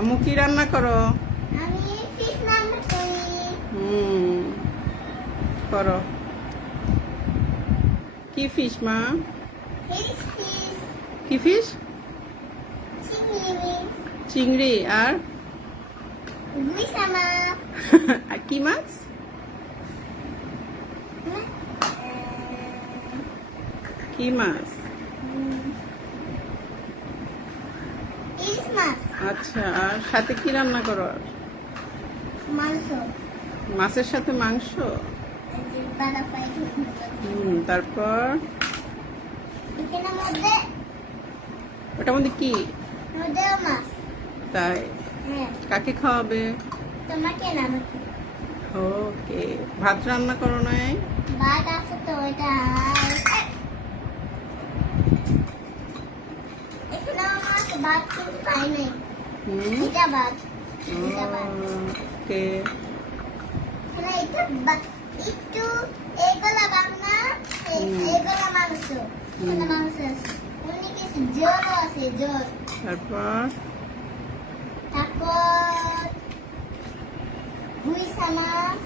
আম্মু কি রান্না করো? আমি ফিশ রান্না করি। করো। কি ফিশ মা? ফিশ ফিশ কি ফিশ? চিংড়ি চিংড়ি আর গুইসা মাছ আর কি মাছ? কি মাছ? ইলিশ মাছ আচ্ছা, আর সাথে কি রান্না করো? আর মাংস মাছের সাথে মাংস। এই যে বাদা ফ্রাই তারপর এখানের মধ্যে ওটার মধ্যে কি? মাছ। তাই হ্যাঁ কাকে খাওয়াবে? তোমাকে না আমাকে। ওকে, ভাত রান্না করো নাই? ভাত আছে তো ওইটা এখানে আমার ভাত কিন্তু পাই নাই। এটা ভাত এটা ভাত ওকে। এখানে এটা একটু এগুলা বাংলা এগুলা মাংস এখানে মাংস আছে অনেক কিছু জলও আছে জল। তারপর তারপর গুইসা মাছ